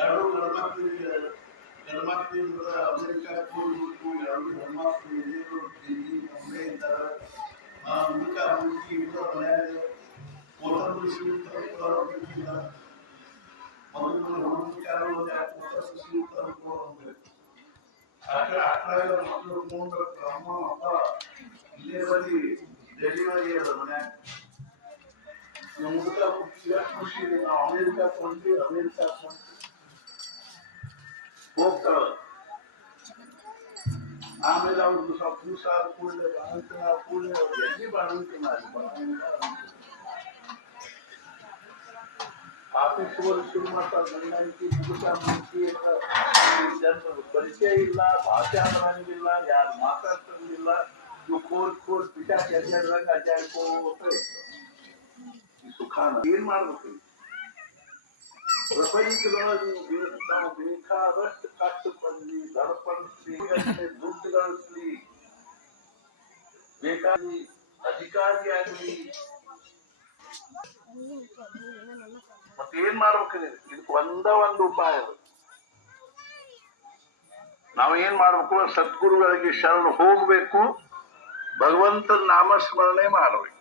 ಎರಡು ಗಣಮಕ್ಳಿಂದ ಅಮೆರಿಕಕ್ಕೆ ಹೋಗ್ಬಿಟ್ಟು ಎರಡು ಗಣಮಕ್ಳು ಹಿರಿಯರು ಇಲ್ಲಿ ನಮ್ಮೇ ಇದ್ದಾರೆ. ಮುದುಕ ಮುದುಕಿ ಇಬ್ಬರ ಮನೆಯಾಗ ಕೊತ್ತಂಬರಿ ಸಿಗುತ್ತಿಲ್ಲ. ಮೊದಲು ಹುಡುಕಾರು ಸಿಗುತ್ತಾರೆ. ಅಕ್ರಾಗ ಮಕ್ಕಳು ತಗೊಂಡ್ರೆ ಅಮ್ಮ ಅಪ್ಪ ಇಲ್ಲೇ ಬರೀ ಡೆಲಿವರಿ ಅದ ಮನ್ಯಾಗ. ಮುದುಕ ಖುಷಿ ಇದೆ. ನಾವು ಅಮೆರಿಕಕ್ಕೆ ಹೊಂಟ್ವಿ, ಅಮೆರಿಕಕ್ಕೆ ಹೋಗ್ತಾಳ. ಆಮೇಲೆ ಅವ್ರದ್ದು ಸ್ವಲ್ಪ ದಿವಸ ಆದ ಕೂಡಲೇ ಬಾಣಂತನ ಕೂಡಲೇ ಅವ್ರು ಎಲ್ಲಿ ಬಾಣಂತನ ಆಫೀಸ್ಗಳು ಶುರು ಮಾಡ್ತಾರೆ. ಗಂಡಾಂತಿ ಮುದುಕ ಮುದುಕಿ ಜನರು ಪರಿಚಯ ಇಲ್ಲ, ಭಾಷೆ ಆಡಂಗಿಲ್ಲ, ಯಾರು ಮಾತಾಡ್ತಿರ್ಲಿಲ್ಲ. ಇವು ಕೋರ್ಟ್ ಪಿಟಾಕಿ ಅಡ್ಡಾಡ್ದಂಗ ಅಡ್ಡಾಡ್ಕೋತ ಈ ಸುಖಾನ ಏನ್ ಮಾಡ್ಬೇಕು? ಪ್ರಪಂಚದೊಳಗೆ ನಾವು ಬೇಕಾದಷ್ಟು ಕಷ್ಟಪಡಲಿ, ದಡಪಡಿಸಿ, ದುಡ್ಡು ಗಳಿಸ್ಲಿ, ಬೇಕಾಗಿ ಅಧಿಕಾರಿಯಾಗಲಿ, ಮತ್ತೇನ್ ಮಾಡ್ಬೇಕ್ರಿ? ಇದಕ್ಕೆ ಒಂದು ಉಪಾಯ ಅದು. ನಾವೇನ್ ಮಾಡ್ಬೇಕು? ಸದ್ಗುರುಗಳಿಗೆ ಶರಣ ಹೋಗ್ಬೇಕು, ಭಗವಂತನ ನಾಮಸ್ಮರಣೆ ಮಾಡಬೇಕು.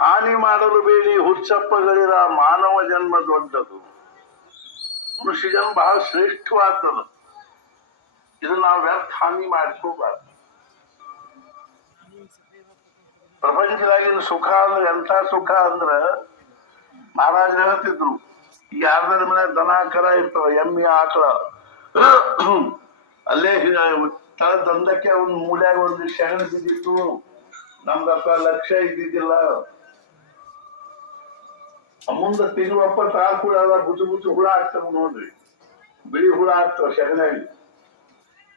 ಹಾನಿ ಮಾಡಲು ಬೇಡಿ ಹುಚ್ಚಪ್ಪಗಳಿರ ಮಾನವ ಜನ್ಮ ದೊಡ್ಡದು, ಮನುಷ್ಯ ಜನ್ಮ ಬಹಳ ಶ್ರೇಷ್ಠವಾದದ್ದು. ಇದು ನಾವು ವ್ಯರ್ಥ ಹಾನಿ ಮಾಡ್ಕೋಬಾರ್ದು. ಪ್ರಪಂಚದಾಗಿನ ಸುಖ ಅಂದ್ರೆ ಎಂಥ ಸುಖ ಅಂದ್ರ ಮಹಾರಾಜರು ಹೇಳ್ತಿದ್ರು, ಈ ಯಾರ್ದಾರ ಮನೆ ದನ ಕರ ಇರ್ತಾವ, ಎಮ್ಮೆ ಆಕಳ, ಅಲ್ಲೇ ತಳದಂದಕ್ಕೆ ಒಂದು ಮೂಲ್ಯಾಗ ಒಂದು ಶಗಣ ಬಿದ್ದಿತ್ತು. ನಮ್ದಪ್ಪ ಲಕ್ಷ್ಯ ಇದ್ದಿದ್ದಿಲ್ಲ. ಮುಂದೆ ತಿನ್ನುವಪ್ಪ ತಾಳು ಕೂಡ ಬುಚ್ಚು ಬುಚ್ಚು ಹುಳ ಆಗ್ತಾವ ನೋಡ್ರಿ, ಬಿಳಿ ಹುಳ ಆಗ್ತಾವ ಶಗಣಾಗಿ.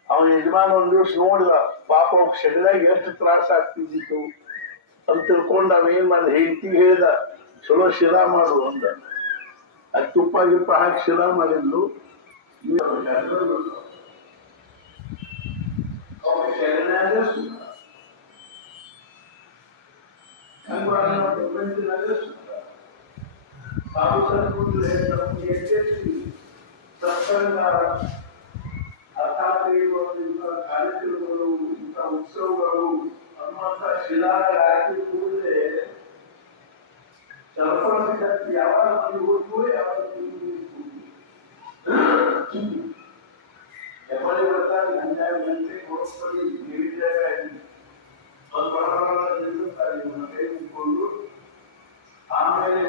ಅವನ ಯಜಮಾನ ಒಂದ್ ದಿವ್ಸ ನೋಡಿದ, ಪಾಪ ಶಗಣಾಗಿ ಎಷ್ಟು ತ್ರಾಸ ಆಗ್ತಿದ್ದಿತ್ತು ಅಂತ ತಿಳ್ಕೊಂಡ ಅವ ಏನ್ ಮಾಡಿದ, ಹೆಂಡತಿ ಹೇಳ್ದ, ಚಲೋ ಶಿರಾ ಮಾಡು ಅಂದ. ಅದು ತುಪ್ಪ ಗಿಪ್ಪ ಹಾಕಿ ಶಿರಾ ಮಾಡಿದ್ಲು. ಸಾಧು ಸಂತರು ನಮಗೆ ಎಚ್ಚರಿಸಿ ಸತ್ಸಂಗ, ಅರ್ಥಾತ್ಗಳು, ಇಂಥ ಕಾರ್ಯಕ್ರಮಗಳು, ಇಂಥ ಉತ್ಸವಗಳು ಅನ್ನುವಂಥ ಶಿಲಾಗ ಹಾಕಿ ಕೂಡಲೇ ಸರ್ಪಣ ಶಕ್ತಿ ಯಾವಾಗ ಹೋಗ್ತೋ ಯಾವಾಗ ಎಪ್ಪಡಿ ಬರ್ತಾರೆ. ಗಂಟೆ ಕೊಡಿಸ್ಕೊಳ್ಳಿ ಹೇಳಿದಾಗ ಒಂದು ಬಡ ಕೈ ಮುಟ್ಕೊಂಡು ಆಮೇಲೆ